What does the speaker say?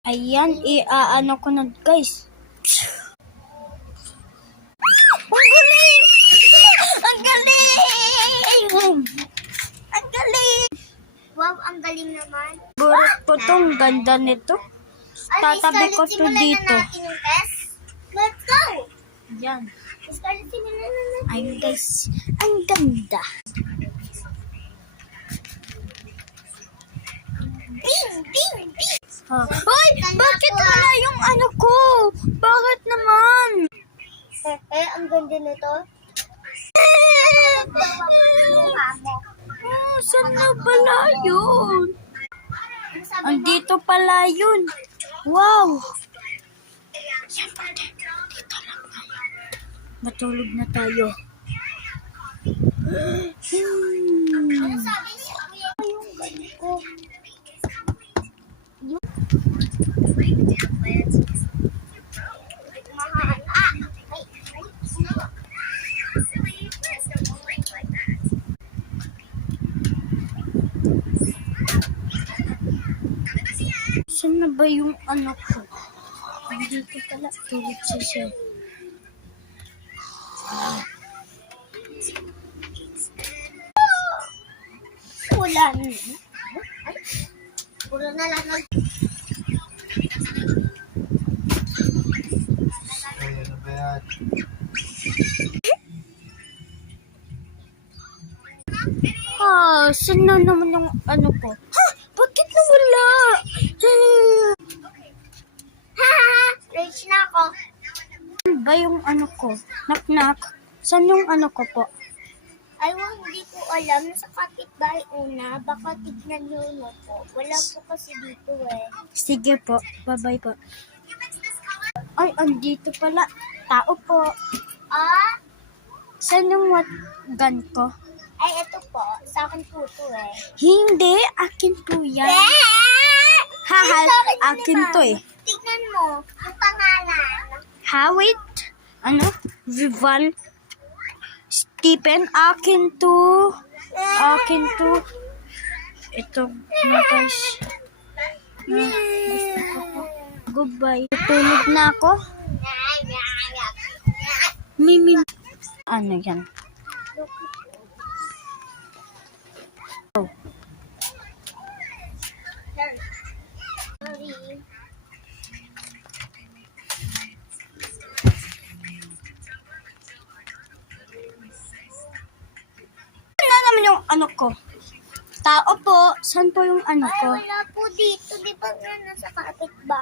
Ayan, i-ano ko na guys. Ang galing! Ang galing! Ang galing! Wow, ang galing naman. Burot ko tong ganda nito. Tatabi ko to dito. Na natin yung test. Let's go! Yan. Scarlett, simulan na natin. Ayun guys, ang ganda. Bing! Bing! Bing! Hoy! Bakit wala yung ano ko? Bakit naman? Ang ganda nito. Saan na pala yun? Andito pala yun. Wow! Matulog na tayo. Ano sabi niya? Yung galing ko. Mahal. Saan na ba yung anak ko? Andito pala. Tulog siya. Wala na. Puro na lang ng... Saan na naman yung ano ko? Ha! Bakit nawala? Rage na ako. Saan ba yung ano ko? Knock-knock. Saan yung ano ko po? Ay, hindi ko alam. Nasa kapitbahay una. Baka tignan nyo mo po. Wala po kasi dito eh. Sige po. Bye-bye po. Ay, andito pala. Tao po. Ah? Saan yung gun ko? Ay, ito po. Sa akin po ito eh. Hindi. Akin po yan. Haha. Akin to eh. Tignan mo. Ang pangalan. Ha? Wait. Ano? Vivan. Stephen. Akin to. Akin to. Ito. Guys. Gusto ko po. Goodbye. Tulog na ako. Mimi. Ano yan? Oh. Sorry. Ano naman yung ano ko? Tao po. Saan po yung ano ko? Ay, wala po dito. Di ba nga nasa kapitbahay?